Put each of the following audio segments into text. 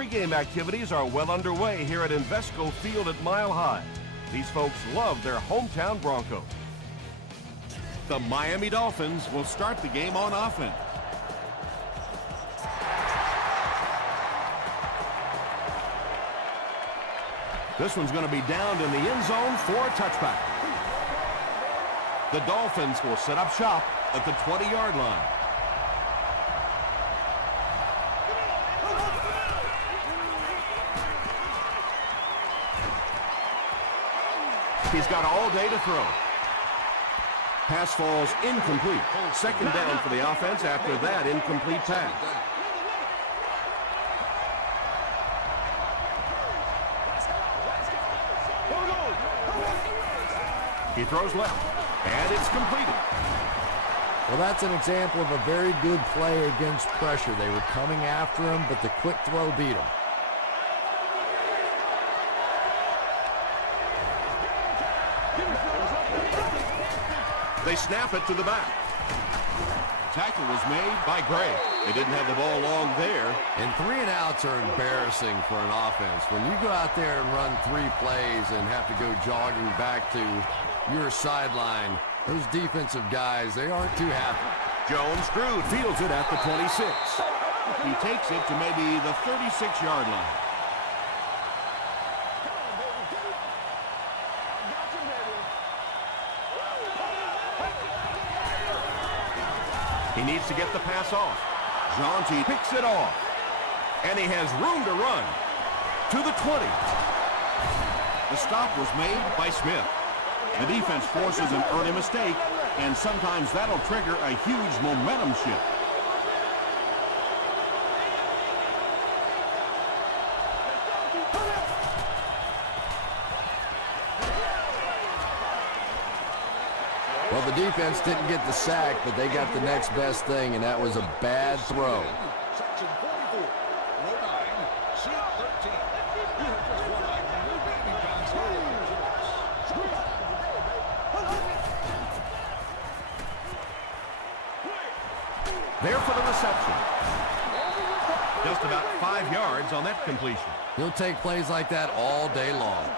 pregame activities are well underway here at Invesco Field at Mile High. These folks love their hometown Broncos. The Miami Dolphins will start the game on offense. This one's going to be downed in the end zone for a touchback. The Dolphins will set up shop at the 20-yard line. He's got all day to throw. Pass falls incomplete. Second down for the offense after that incomplete pass. He throws left, and it's completed. Well, that's an example of a very good play against pressure. They were coming after him, but the quick throw beat him. They snap it to the back. Tackle was made by Gray. They didn't have the ball long there. And 3 and outs are embarrassing for an offense. When you go out there and run 3 plays and have to go jogging back to your sideline, those defensive guys, they aren't too happy. Jones Drew fields it at the 26. He takes it to maybe the 36-yard line. He needs to get the pass off. Jaunty picks it off. And he has room to run to the 20. The stop was made by Smith. The defense forces an early mistake, and sometimes that'll trigger a huge momentum shift. Well, the defense didn't get the sack, but they got the next best thing, and that was a bad throw. Section 44, row 9, seat 13. You have just won a new gaming console. There for the reception. Just about 5 yards on that completion. He'll take plays like that all day long.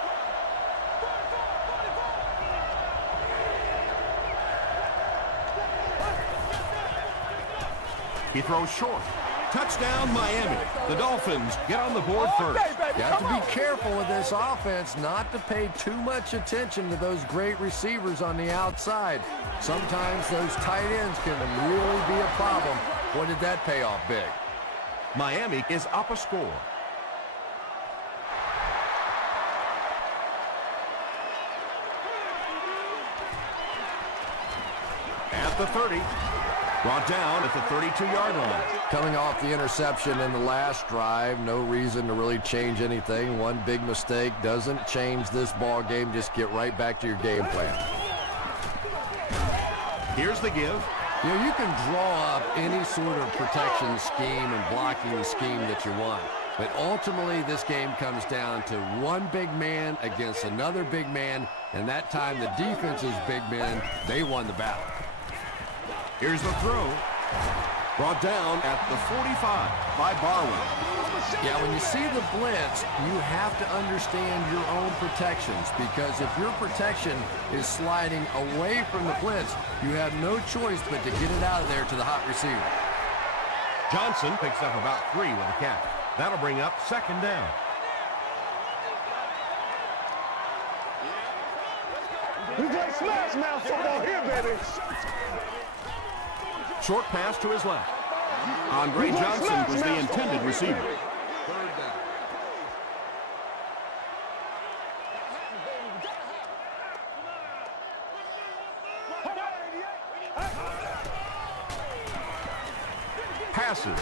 He throws short. Touchdown, Miami. The Dolphins get on the board first. You have to be careful with this offense not to pay too much attention to those great receivers on the outside. Sometimes those tight ends can really be a problem. What did that pay off big? Miami is up a score. At the 30. Brought down at the 32-yard line. Coming off the interception in the last drive, no reason to really change anything. One big mistake doesn't change this ball game. Just get right back to your game plan. Here's the give. You know, you can draw up any sort of protection scheme and blocking scheme that you want. But ultimately, this game comes down to one big man against another big man. And that time, the defense's big men, they won the battle. Here's the throw. Brought down at the 45 by Barwin. Yeah, when you see the blitz, you have to understand your own protections, because if your protection is sliding away from the blitz, you have no choice but to get it out of there to the hot receiver. Johnson picks up about 3 with a catch. That'll bring up second down. We play smash mouth football here, baby. Short pass to his left. Andre Johnson was the intended receiver. Third down. Passes.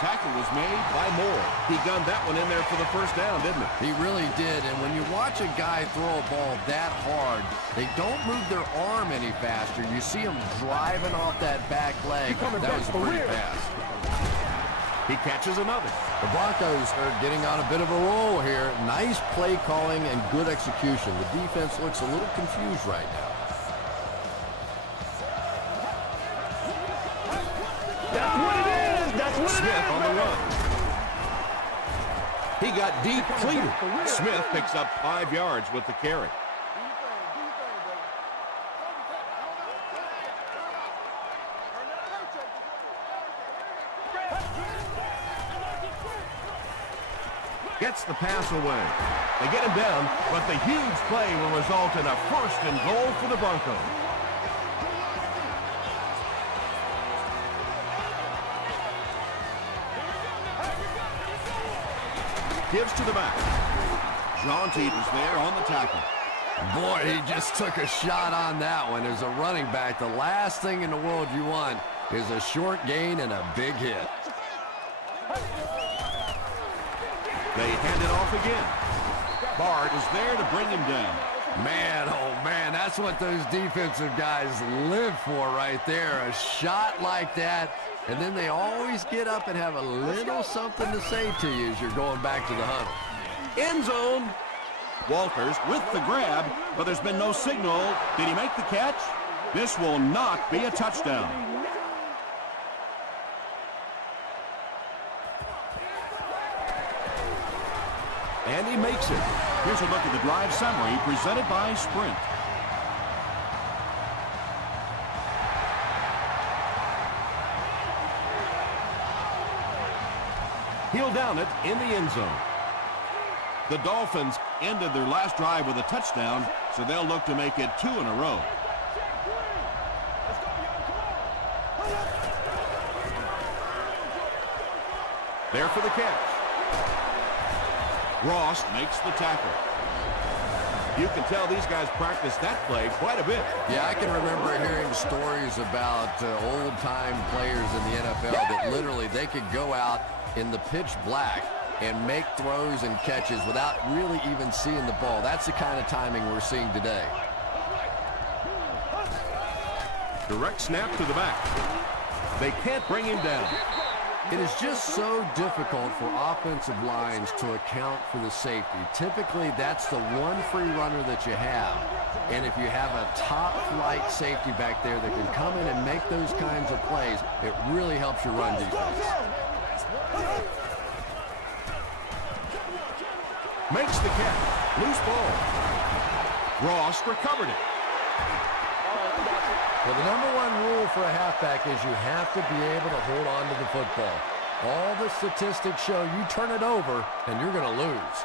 Tackle was made by Moore. He gunned that one in there for the first down, didn't he? He really did, and when you watch a guy throw a ball that hard, they don't move their arm any faster. You see him driving off that back leg. That was pretty fast. He catches another. The Broncos are getting on a bit of a roll here. Nice play calling and good execution. The defense looks a little confused right now. That's what it is. That's what Smith it is. on the run. He got depleted. Smith picks up 5 yards with the carry. Gets the pass away. They get him down, but the huge play will result in a 1st and goal for the Broncos. Gives to the back. Jaunty was there on the tackle. Boy, he just took a shot on that one. As a running back, the last thing in the world you want is a short gain and a big hit. They hand it off again. Bard is there to bring him down. Man, oh man, that's what those defensive guys live for right there. A shot like that, and then they always get up and have a little something to say to you as you're going back to the huddle. End zone. Walters with the grab, but there's been no signal. Did he make the catch? This will not be a touchdown. And he makes it. Here's a look at the drive summary presented by Sprint. He'll down it in the end zone. The Dolphins ended their last drive with a touchdown, so they'll look to make it 2 in a row. There for the catch. Ross makes the tackle. You can tell these guys practice that play quite a bit. Yeah, I can remember hearing stories about old-time players in the NFL that literally they could go out in the pitch black and make throws and catches without really even seeing the ball. That's the kind of timing we're seeing today. Direct snap to the back. They can't bring him down. It is just so difficult for offensive lines to account for the safety. Typically, that's the one free runner that you have. And if you have a top-flight safety back there that can come in and make those kinds of plays, it really helps your run defense. Makes the catch. Loose ball. Ross recovered it. Well, the number one rule for a halfback is you have to be able to hold on to the football. All the statistics show you turn it over and you're going to lose.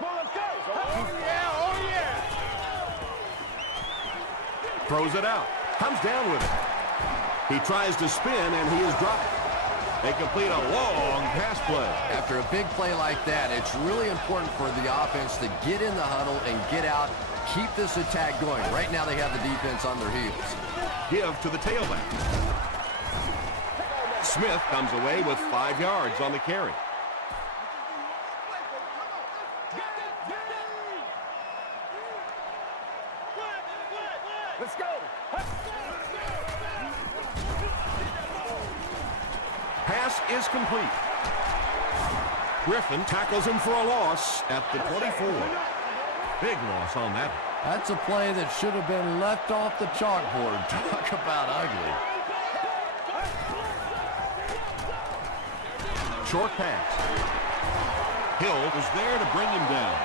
Well, let's go. Oh, yeah. Oh, yeah. Throws it out. Comes down with it. He tries to spin, and he is dropped. They complete a long pass play. After a big play like that, it's really important for the offense to get in the huddle and get out, keep this attack going. Right now they have the defense on their heels. Give to the tailback. Smith comes away with 5 yards on the carry. Let's go. Pass is complete. Griffin tackles him for a loss at the 24. Big loss on that. That's a play that should have been left off the chalkboard. Talk about ugly. Short pass. Hill was there to bring him down.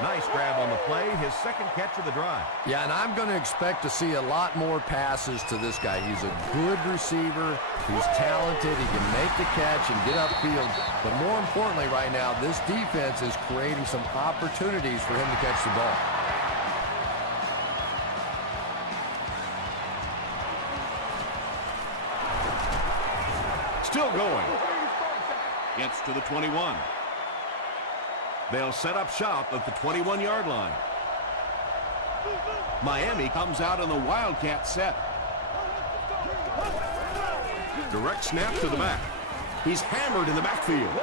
Nice grab on the play, his second catch of the drive. Yeah, and I'm going to expect to see a lot more passes to this guy. He's a good receiver. He's talented. He can make the catch and get upfield. But more importantly right now, this defense is creating some opportunities for him to catch the ball. Still going. Gets to the 21. They'll set up shop at the 21-yard line. Miami comes out in the Wildcat set. Direct snap to the back. He's hammered in the backfield.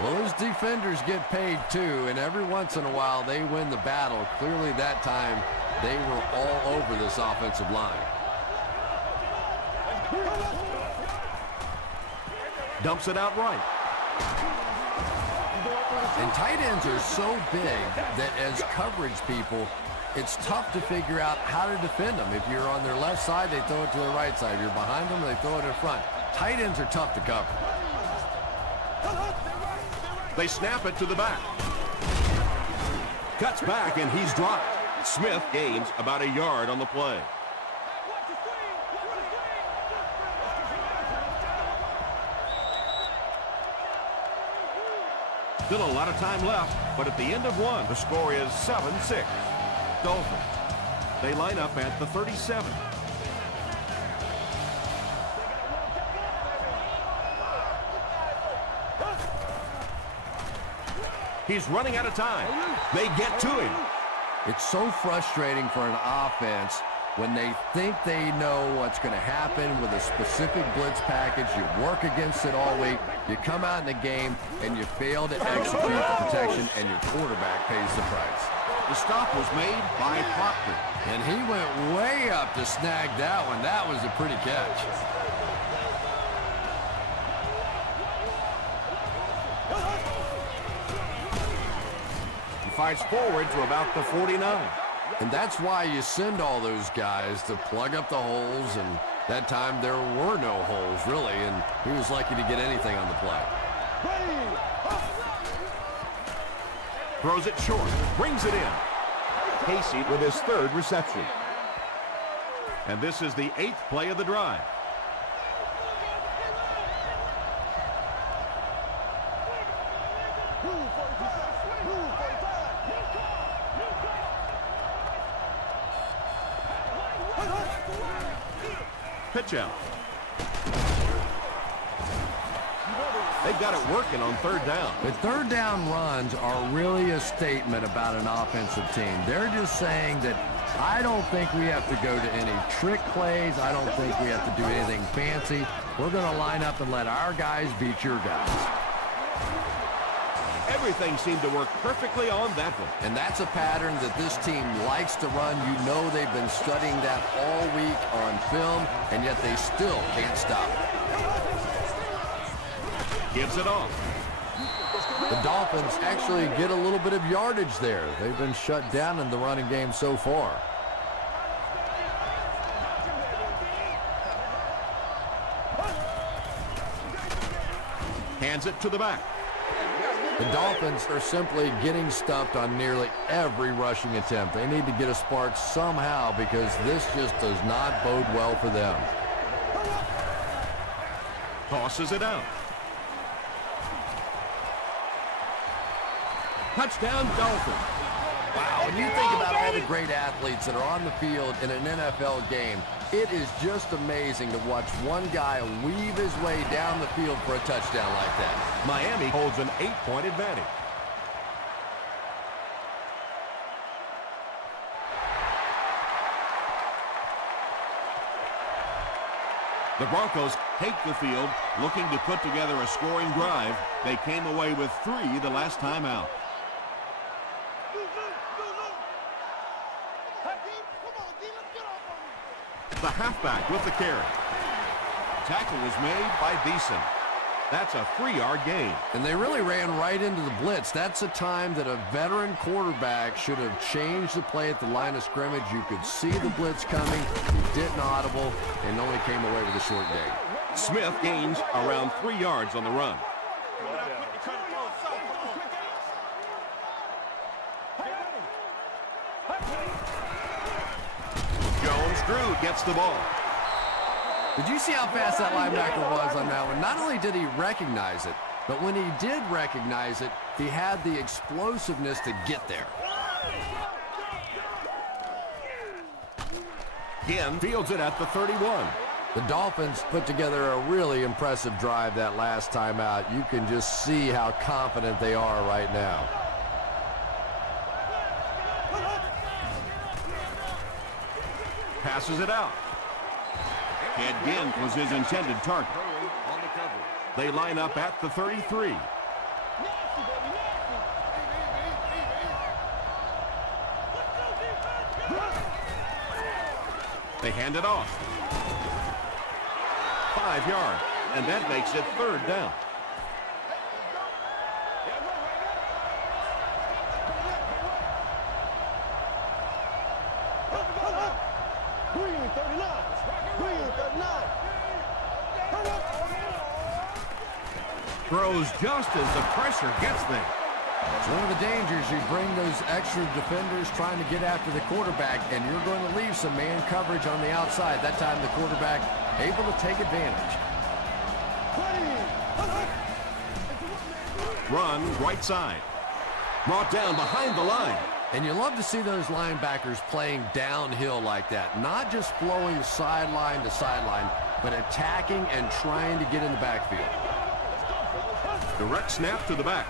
Well, those defenders get paid too, and every once in a while they win the battle. Clearly that time they were all over this offensive line. Dumps it out right. And tight ends are so big that as coverage people, it's tough to figure out how to defend them. If you're on their left side, they throw it to their right side. If you're behind them, they throw it in front. Tight ends are tough to cover. They snap it to the back. Cuts back, and he's dropped. Smith gains about a yard on the play. Still a lot of time left, but at the end of one, the score is 7-6. Dolphins. They line up at the 37. He's running out of time. They get to him. It's so frustrating for an offense when they think they know what's going to happen with a specific blitz package. You work against it all week. You come out in the game, and you fail to execute the protection, and your quarterback pays the price. The stop was made by Proctor. And he went way up to snag that one. That was a pretty catch. He fights forward to about the 49. And that's why you send all those guys to plug up the holes, and that time there were no holes, really, and he was lucky to get anything on the play. Throws it short, brings it in. Casey with his third reception. And this is the 8th play of the drive. Pitch out. They've got it working on third down. The third down runs are really a statement about an offensive team. They're just saying that I don't think we have to go to any trick plays. I don't think we have to do anything fancy. We're going to line up and let our guys beat your guys. Everything seemed to work perfectly on that one. And that's a pattern that this team likes to run. You know they've been studying that all week on film, and yet they still can't stop it. Gives it off. The Dolphins actually get a little bit of yardage there. They've been shut down in the running game so far. Hands it to the back. The Dolphins are simply getting stuffed on nearly every rushing attempt. They need to get a spark somehow because this just does not bode well for them. Tosses it out. Touchdown, Dolphins. Wow, when you think about all the great athletes that are on the field in an NFL game, it is just amazing to watch one guy weave his way down the field for a touchdown like that. Miami holds an 8-point advantage. The Broncos take the field, looking to put together a scoring drive. They came away with 3 the last time out. The halfback with the carry. Tackle was made by Beeson. That's a 3-yard gain. And they really ran right into the blitz. That's a time that a veteran quarterback should have changed the play at the line of scrimmage. You could see the blitz coming. He didn't audible and only came away with a short gain. Smith gains around 3 yards on the run. Drew gets the ball. Did you see how fast that linebacker was on that one? Not only did he recognize it, but when he did recognize it, he had the explosiveness to get there. Again, fields it at the 31. The Dolphins put together a really impressive drive that last time out. You can just see how confident they are right now. Passes it out. Ed Ginn was his intended target. They line up at the 33. They hand it off. 5 yards, and that makes it 3rd down. Throws just as the pressure gets there. It's one of the dangers. You bring those extra defenders trying to get after the quarterback, and you're going to leave some man coverage on the outside. That time the quarterback able to take advantage. Run right side. Brought down behind the line. And you love to see those linebackers playing downhill like that. Not just flowing sideline to sideline, but attacking and trying to get in the backfield. Direct snap to the back.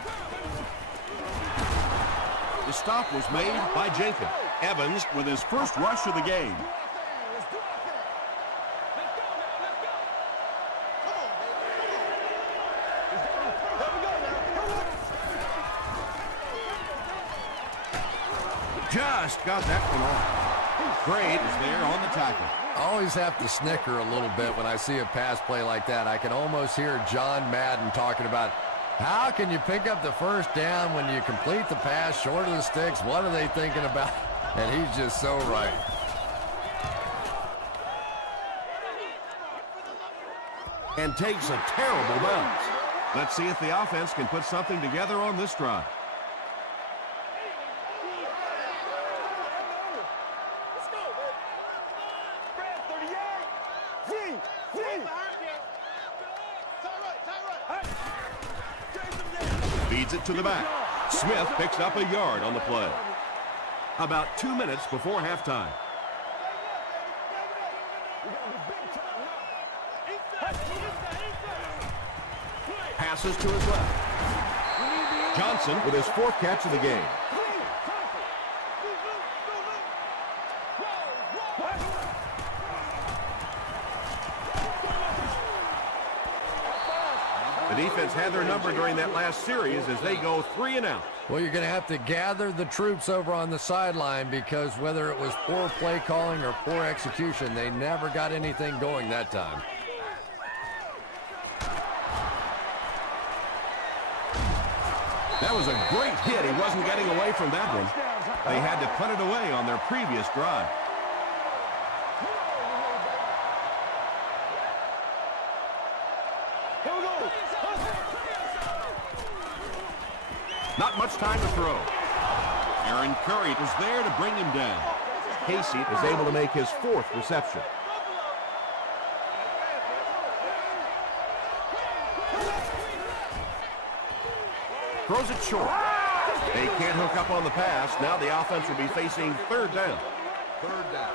The stop was made by Jenkins. Evans with his first rush of the game. Just got that one off. Grade is there on the tackle. I always have to snicker a little bit when I see a pass play like that. I can almost hear John Madden talking about how can you pick up the first down when you complete the pass short of the sticks? What are they thinking about? And he's just so right. And takes a terrible bounce. Let's see if the offense can put something together on this drive. Feeds it to the back. Smith picks up a yard on the play. About 2 minutes before halftime. Passes to his left. Johnson with his 4th catch of the game. The defense had their number during that last series as they go 3 and out. Well, you're going to have to gather the troops over on the sideline because whether it was poor play calling or poor execution, they never got anything going that time. That was a great hit. He wasn't getting away from that one. They had to punt it away on their previous drive. Not much time to throw. Aaron Curry was there to bring him down. Casey is able to make his 4th reception. Throws it short. They can't hook up on the pass. Now the offense will be facing 3rd down. 3rd down.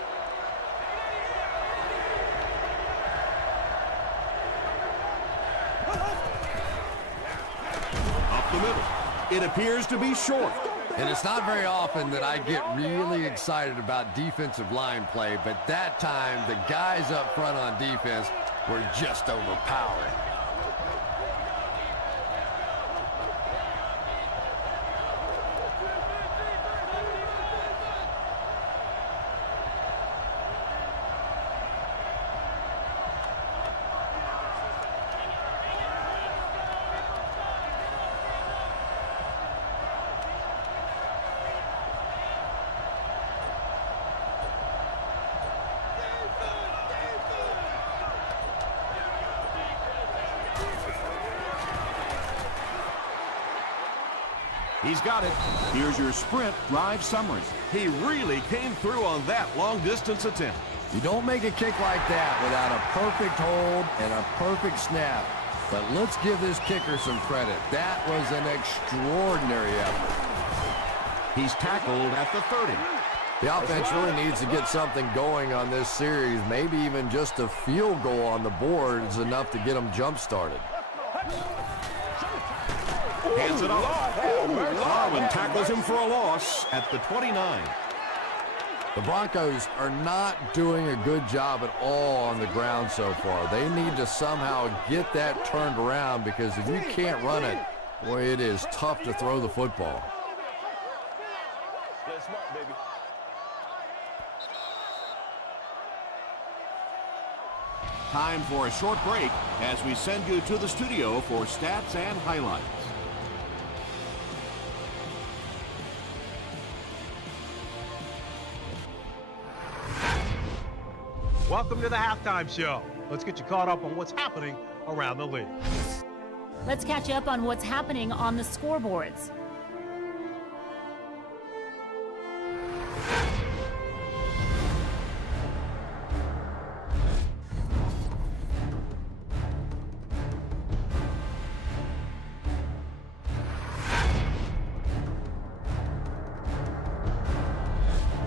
Up the middle. It appears to be short. And it's not very often that I get really excited about defensive line play, but that time the guys up front on defense were just overpowering. He's got it. Here's your sprint drive summary. He really came through on that long-distance attempt. You don't make a kick like that without a perfect hold and a perfect snap. But let's give this kicker some credit. That was an extraordinary effort. He's tackled at the 30. The offense really needs to get something going on this series. Maybe even just a field goal on the board is enough to get them jump-started. Hands it off. Darwin tackles him for a loss at the 29. The Broncos are not doing a good job at all on the ground so far. They need to somehow get that turned around because if you can't run it, boy, it is tough to throw the football. Time for a short break as we send you to the studio for stats and highlights. Welcome to the halftime show. Let's get you caught up on what's happening around the league. Let's catch up on what's happening on the scoreboards.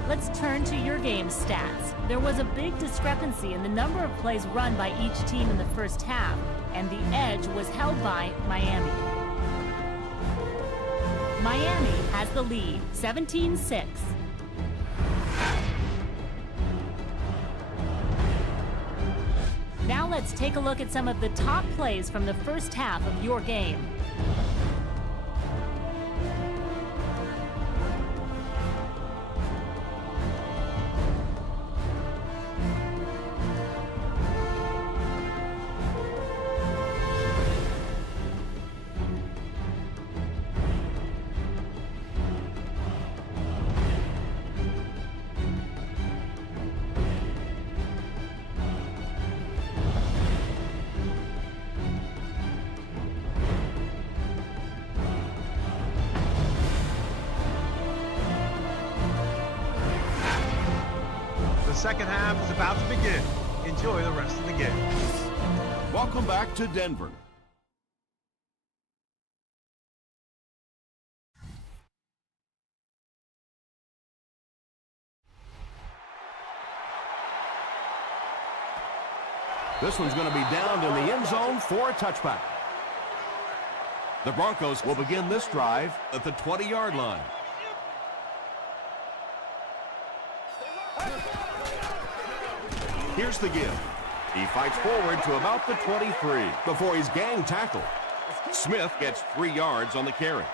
Let's turn to your game stats. There was a big discrepancy in the number of plays run by each team in the first half, and the edge was held by Miami. Miami has the lead, 17-6. Now let's take a look at some of the top plays from the first half of your game. The second half is about to begin. Enjoy the rest of the game. Welcome back to Denver. This one's going to be down in the end zone for a touchback. The Broncos will begin this drive at the 20-yard line. Here's the give. He fights forward to about the 23 before he's gang tackled. Smith gets 3 yards on the carry.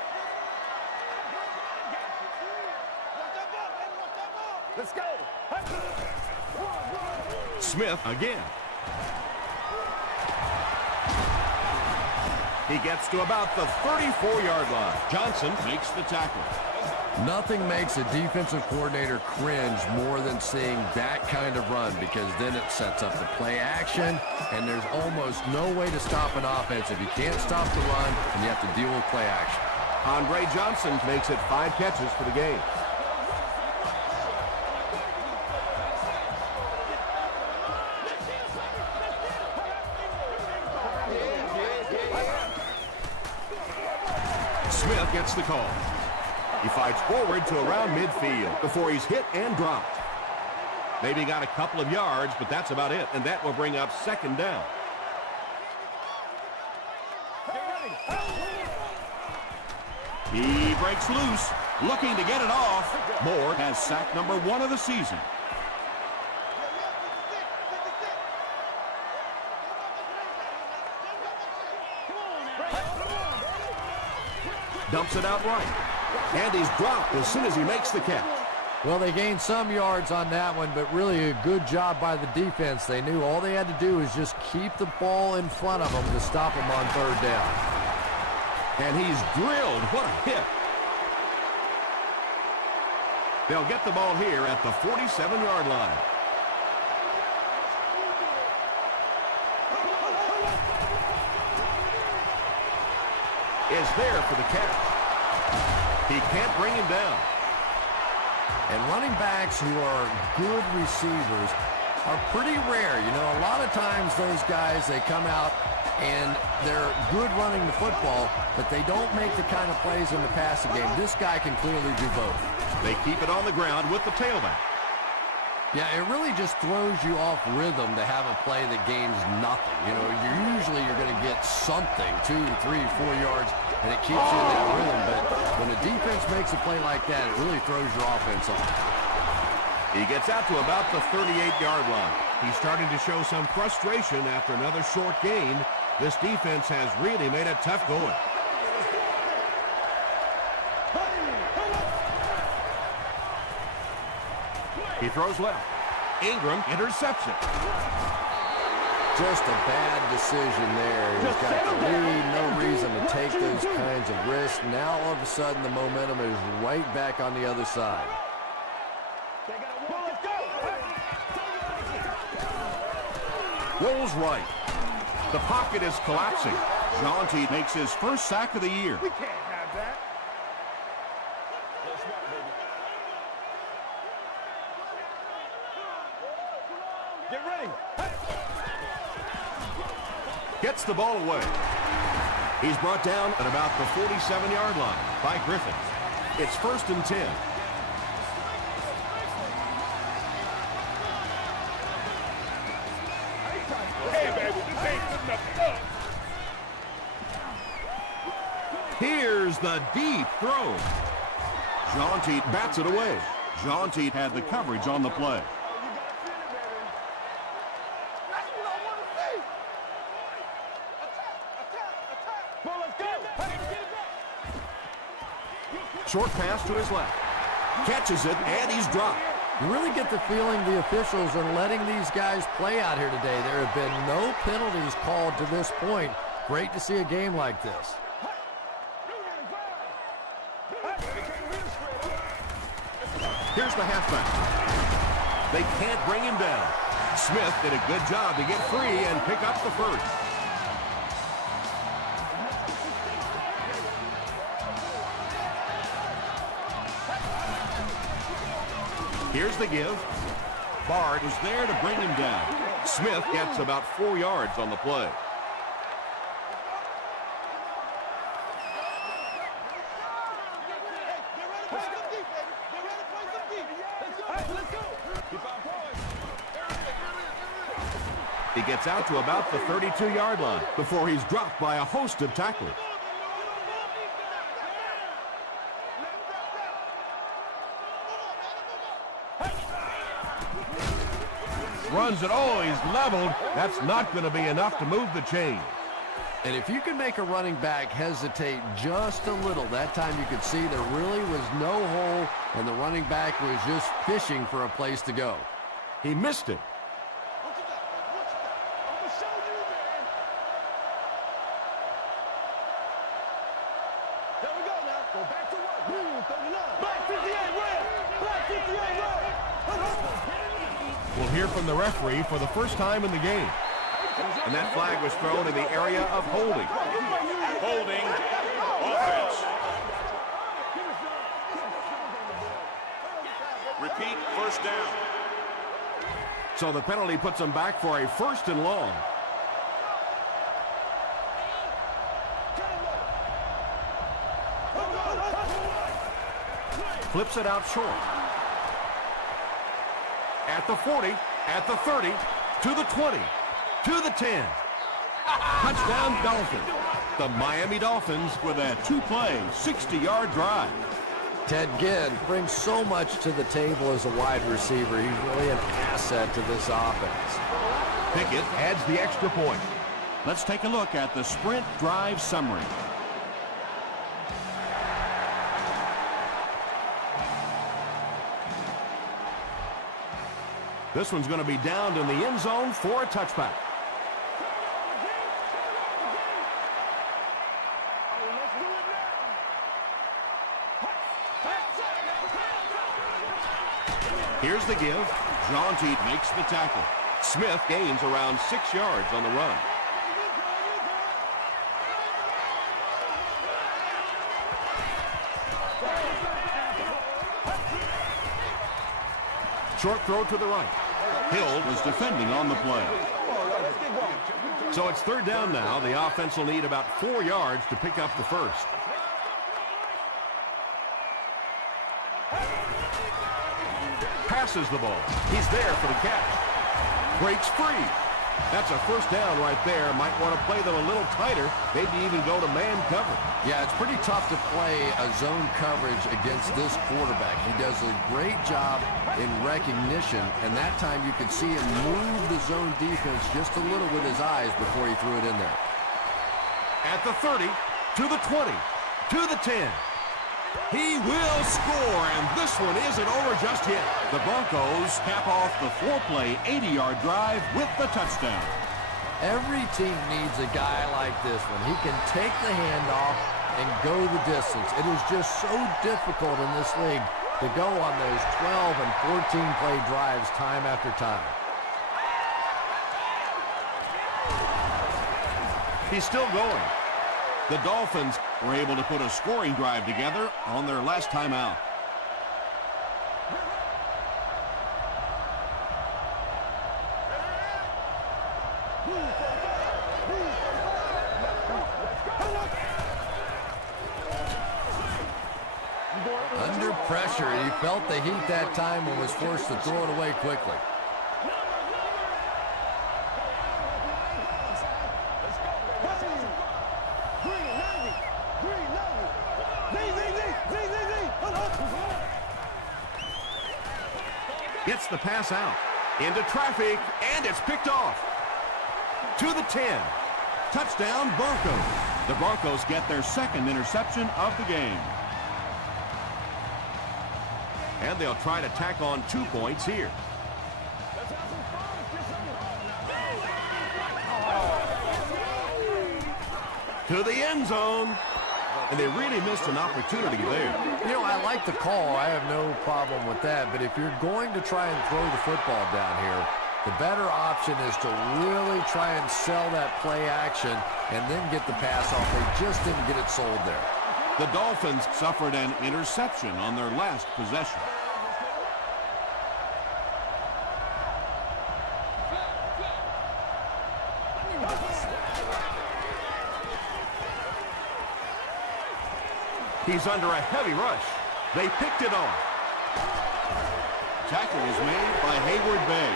Let's go. Smith again. He gets to about the 34-yard line. Johnson makes the tackle. Nothing makes a defensive coordinator cringe more than seeing that kind of run, because then it sets up the play action, and there's almost no way to stop an offense if you can't stop the run and you have to deal with play action. Andre Johnson makes it 5 catches for the game. Smith gets the call. He fights forward to around midfield before he's hit and dropped. Maybe got a couple of yards, but that's about it, and that will bring up second down. He breaks loose, looking to get it off. Moore has sack number 1 of the season. Dumps it out right. And he's dropped as soon as he makes the catch. Well, they gained some yards on that one, but really a good job by the defense. They knew all they had to do is just keep the ball in front of them to stop them on third down. And he's drilled. What a hit. They'll get the ball here at the 47-yard line. Is there for the catch. He can't bring him down. And running backs who are good receivers are pretty rare. You know, a lot of times those guys, they come out and they're good running the football, but they don't make the kind of plays in the passing game. This guy can clearly do both. They keep it on the ground with the tailback. Yeah, it really just throws you off rhythm to have a play that gains nothing. You know, you're going to get something, 2, 3, 4 yards, and it keeps you in that rhythm. But when a defense makes a play like that, it really throws your offense off. He gets out to about the 38-yard line. He's starting to show some frustration after another short gain. This defense has really made it tough going. He throws left. Ingram interception. Just a bad decision there. He's got the lead, no reason to take those kinds of risks. Now all of a sudden the momentum is right back on the other side. Rolls right. The pocket is collapsing. Jaunty makes his first sack of the year. We can't have that. Get ready. Gets the ball away. He's brought down at about the 47-yard line by Griffin. It's 1st and 10. Hey, baby, this ain't good enough. Here's the deep throw. Jaunty bats it away. Jaunty had the coverage on the play. Short pass to his left. Catches it, and he's dropped. You really get the feeling the officials are letting these guys play out here today. There have been no penalties called to this point. Great to see a game like this. Here's the halfback. They can't bring him down. Smith did a good job to get free and pick up the first. Here's the give. Bard was there to bring him down. Smith gets about 4 yards on the play. He gets out to about the 32-yard line before he's dropped by a host of tacklers. Runs it, oh, he's leveled. That's not going to be enough to move the chain. And if you can make a running back hesitate just a little, that time you could see there really was no hole, and the running back was just fishing for a place to go. He missed it. There we go now. Go back to work. 39. Black 58, red. Black 58, red. We'll hear from the referee for the first time in the game. And that flag was thrown in the area of holding. Holding. Offense. Repeat, first down. So the penalty puts them back for a 1st and long. Flips it out short. At the 40, at the 30, to the 20, to the 10. Touchdown Dolphins. The Miami Dolphins With a two-play, 60-yard drive. Ted Ginn brings so much to the table as a wide receiver. He's really an asset to this offense. Pickett adds the extra point. Let's take a look at the sprint drive summary. This one's going to be downed in the end zone for a touchback. Here's the give. Jaunty makes the tackle. Smith gains around 6 yards on the run. Short throw to the right. Hill was defending on the play. So it's 3rd down now. The offense will need about 4 yards to pick up the first. Passes the ball. He's there for the catch. Breaks free. That's a 1st down right there. Might want to play them a little tighter. Maybe even go to man cover. Yeah, it's pretty tough to play a zone coverage against this quarterback. He does a great job in recognition, and that time you could see him move the zone defense just a little with his eyes before he threw it in there. At the 30, to the 20, to the 10. He will score, and this one isn't over just yet. The Broncos cap off the 4-play, 80-yard drive with the touchdown. Every team needs a guy like this one. He can take the handoff and go the distance. It is just so difficult in this league to go on those 12 and 14-play drives time after time. He's still going. The Dolphins were able to put a scoring drive together on their last time out. Under pressure, he felt the heat that time and was forced to throw it away quickly. Gets the pass out. Into traffic, and it's picked off. To the 10. Touchdown, Broncos. The Broncos get their second interception of the game. And they'll try to tack on 2 points here. To the end zone. And they really missed an opportunity there. You know, I like the call. I have no problem with that. But if you're going to try and throw the football down here, the better option is to really try and sell that play action and then get the pass off. They just didn't get it sold there. The Dolphins suffered an interception on their last possession. He's under a heavy rush. They picked it off. Tackle was made by Hayward Bay.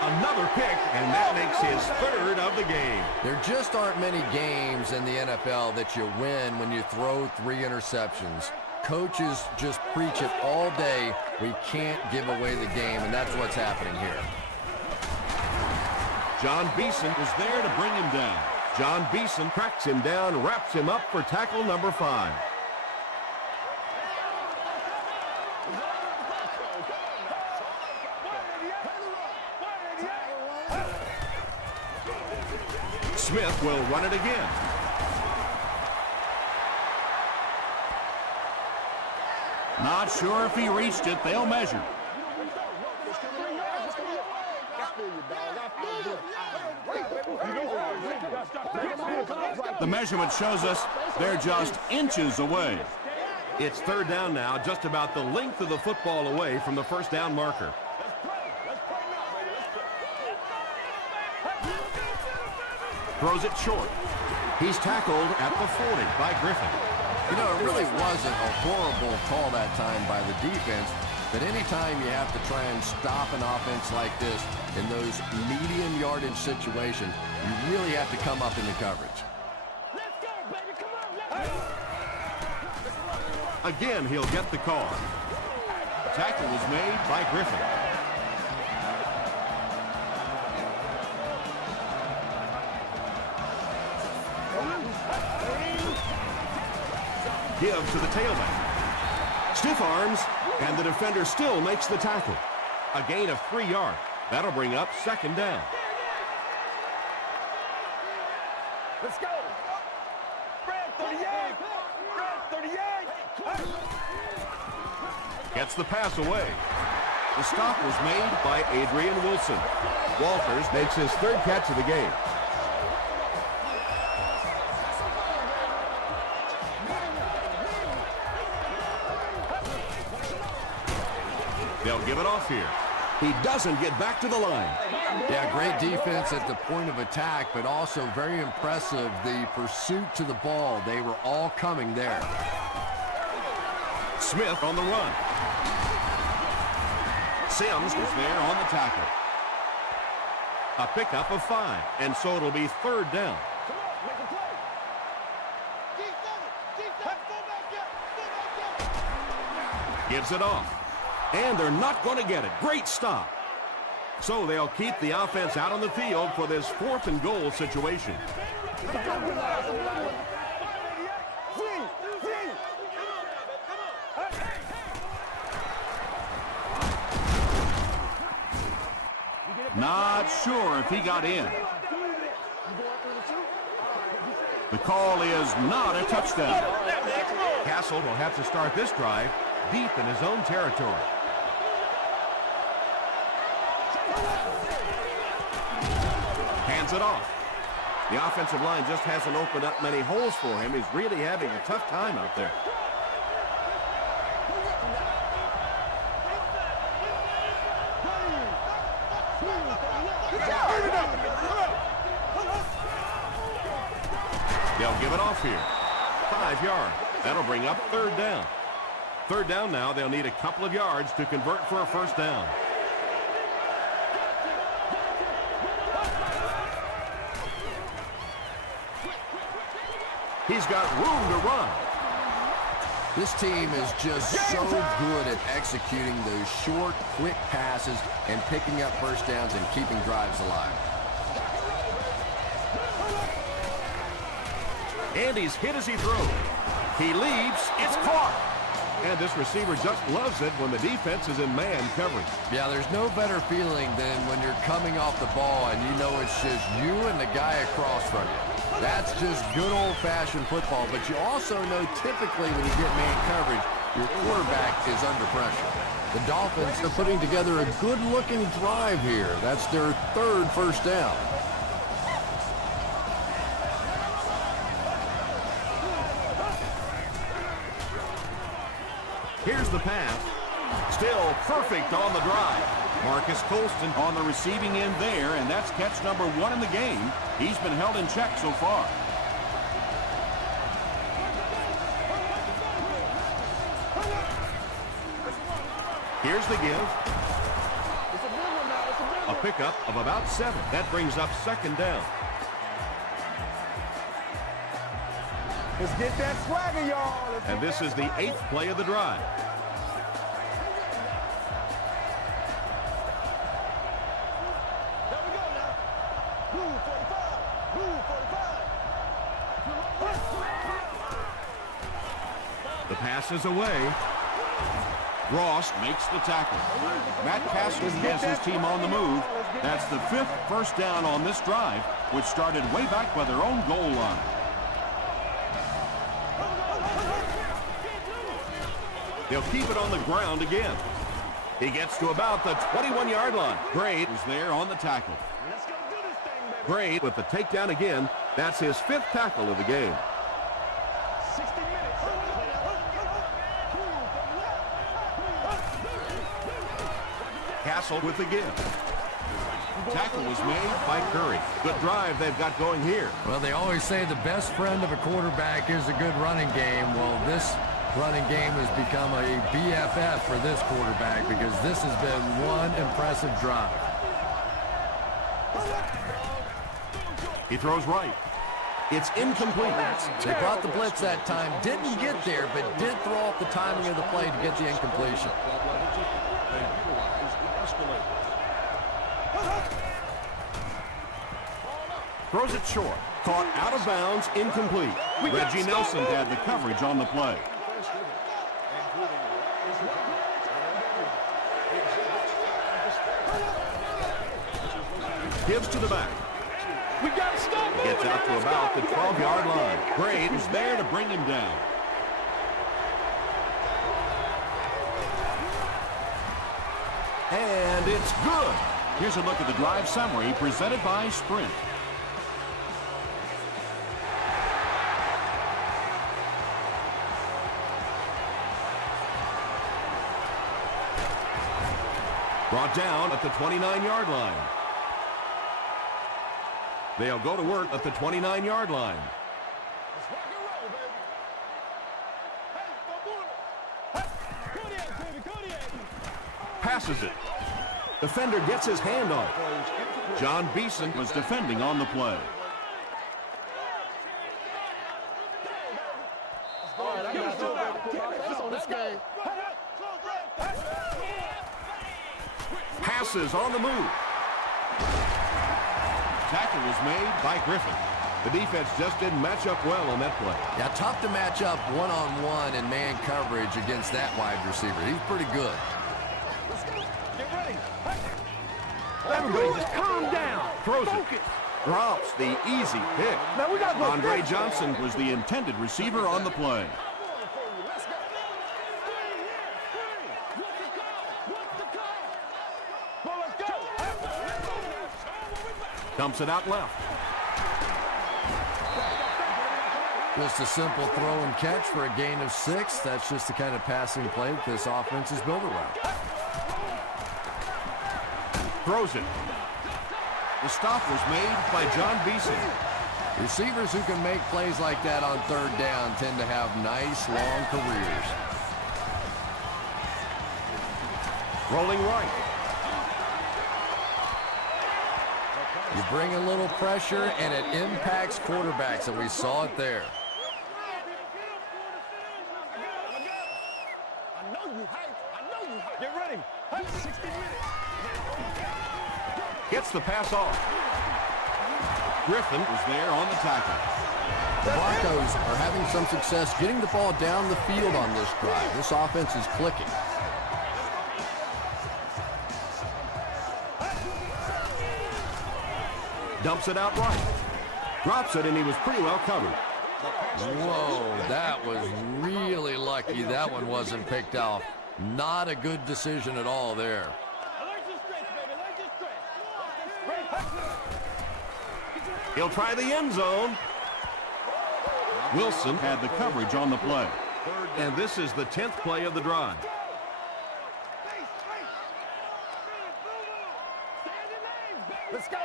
Another pick, and that makes his third of the game. There just aren't many games in the NFL that you win when you throw 3 interceptions. Coaches just preach it all day. We can't give away the game, and that's what's happening here. John Beeson was there to bring him down. John Beeson cracks him down, wraps him up for tackle number 5. Smith will run it again. Not sure if he reached it. They'll measure. The measurement shows us they're just inches away. It's third down now, just about the length of the football away from the first down marker. Throws it short. He's tackled at the 40 by Griffin. You know, it really wasn't a horrible call that time by the defense, but anytime you have to try and stop an offense like this in those medium yardage situations, you really have to come up in the coverage. Let's go, baby. Come on, let's go. Again, he'll get the call. Tackle was made by Griffin. Give to the tailback. Stiff arms, and the defender still makes the tackle. A gain of 3 yards. That'll bring up second down. Let's go. Brad 38. Brad 38. Gets the pass away. The stop was made by Adrian Wilson. Walters makes his third catch of the game. They'll give it off here. He doesn't get back to the line. Yeah, great defense at the point of attack, but also very impressive the pursuit to the ball. They were all coming there. Smith on the run. Sims was there on the tackle. A pickup of 5, and so it'll be third down. Come on, make a play. Defense, go back up. Gives it off. And they're not going to get it. Great stop. So they'll keep the offense out on the field for this 4th and goal situation. Not sure if he got in. The call is not a touchdown. Castle will have to start this drive deep in his own territory. Hands it off. The offensive line just hasn't opened up many holes for him. He's really having a tough time out there. They'll give it off here. 5 yards. That'll bring up 3rd down. 3rd down now. They'll need a couple of yards to convert for a 1st down. He's got room to run. This team is just so good at executing those short, quick passes and picking up 1st downs and keeping drives alive. And he's hit as he throws. He leaps. It's caught. And this receiver just loves it when the defense is in man coverage. Yeah, there's no better feeling than when you're coming off the ball and you know it's just you and the guy across from you. That's just good old-fashioned football, but you also know typically when you get man coverage, your quarterback is under pressure. The Dolphins are putting together a good-looking drive here. That's their 3rd 1st down. Here's the pass. Still perfect on the drive. Marcus Colston on the receiving end there, and that's catch number 1 in the game. He's been held in check so far. Here's the give. A pickup of about 7. That brings up 2nd down. Let's get that swagger, y'all. And this is the 8th play of the drive. There we go now. Blue 45. Blue 45. The pass is away. Ross makes the tackle. Matt Cassel has his team on the move. That's the 5th 1st down on this drive, which started way back by their own goal line. They'll keep it on the ground again. He gets to about the 21-yard line. Gray Was there on the tackle. Let's go do this thing, baby. Gray with the takedown again. That's his 5th tackle of the game. 60 minutes. Castle with the give. Tackle was made by Curry. Good drive they've got going here. Well, they always say the best friend of a quarterback is a good running game. Well, this running game has become a BFF for this quarterback because this has been one impressive drive. He throws right. It's incomplete. They brought the blitz that time, didn't get there, but did throw off the timing of the play to get the incompletion. Throws it short. Caught out of bounds, incomplete. Reggie Nelson had the coverage on the play. Gives to the back. We got to stop moving. Gets out to about the 12-yard line. Gray was there to bring him down. And it's good. Here's a look at the drive summary presented by Sprint. Brought down at the 29-yard line. They'll go to work at the 29-yard line. Let's rock and roll, baby. Hey, go Kodiak, baby, Kodiak. Passes it. Defender gets his hand on it. John Beeson Was defending on the play. All right, I got you. That's on this game. passes on the move. Tackle was made by Griffin. The defense just didn't match up well on that play. Yeah, tough to match up one-on-one in man coverage against that wide receiver. He's pretty good. Get ready. Everybody just calm down. throws Focus. it. Drops the easy pick. Now we got to go Andre fix it. Johnson was the intended receiver on the play. Let's go. What's the call? Well, let's go. Dumps it out left. Just a simple throw and catch for a gain of 6. That's just the kind of passing play that this offense is built around. Throws it. The stop was made by John Beason. Receivers who can make plays like that on third down tend to have nice, long careers. Rolling right. You bring a little pressure, and it impacts quarterbacks, and we saw it there. I know you hype. Get ready. 60 minutes. Gets the pass off. Griffin was there on the tackle. The Broncos are having some success getting the ball down the field on this drive. This offense is clicking. Dumps it out right. Drops it, and he was pretty well covered. Whoa, that was really lucky that one wasn't picked off. Not a good decision at all there. He'll try the end zone. Wilson had the coverage on the play. And this is the 10th play of the drive. Let's go.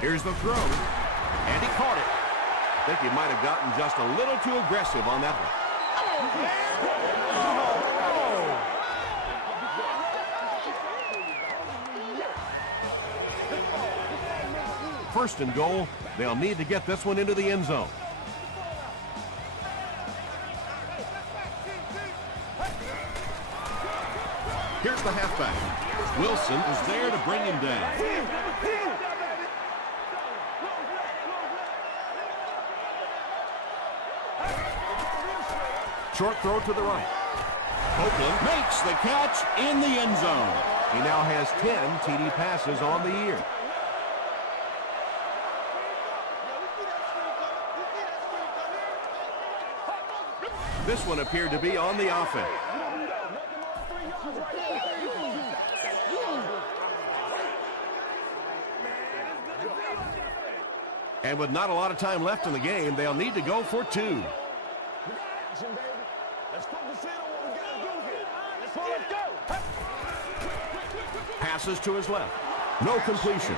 Here's the throw. And he caught it. I think he might have gotten just a little too aggressive on that one. First and goal. They'll need to get this one into the end zone. Here's the halfback. Wilson is there to bring him down. Short throw to the right. Copeland makes the catch in the end zone. He now has 10 TD passes on the year. This one appeared to be on the offense. And with not a lot of time left in the game, they'll need to go for 2. Passes to his left. No completion.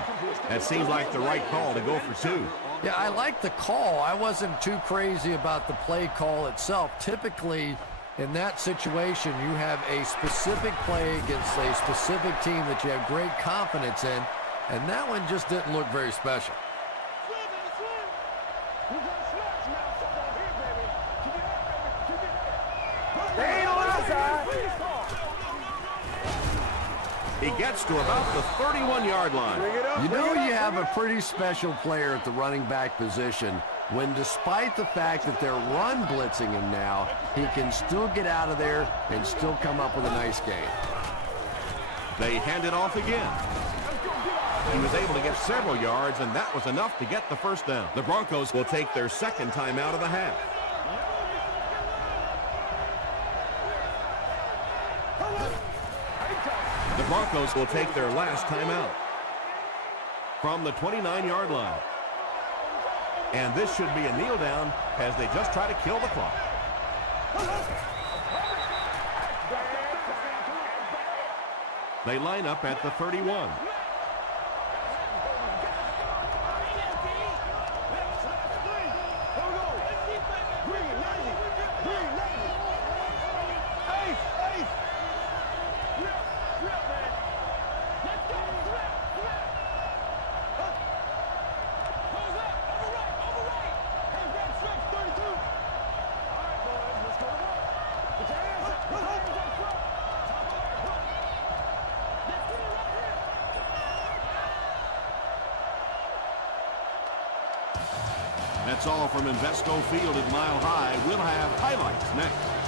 That seems like the right call to go for 2. Yeah, I like the call. I wasn't too crazy about the play call itself. Typically, in that situation, you have a specific play against a specific team that you have great confidence in, and that one just didn't look very special. He gets to about the 31-yard line. You know you have a pretty special player at the running back position when, despite the fact that they're run blitzing him now, he can still get out of there and still come up with a nice gain. They hand it off again. He was able to get several yards, and that was enough to get the first down. The Broncos will take their second time out of the half. The Broncos will take their last timeout from the 29-yard line. And this should be a kneel down as they just try to kill the clock. They line up at the 31. That's all from Invesco Field at Mile High. We'll have highlights next.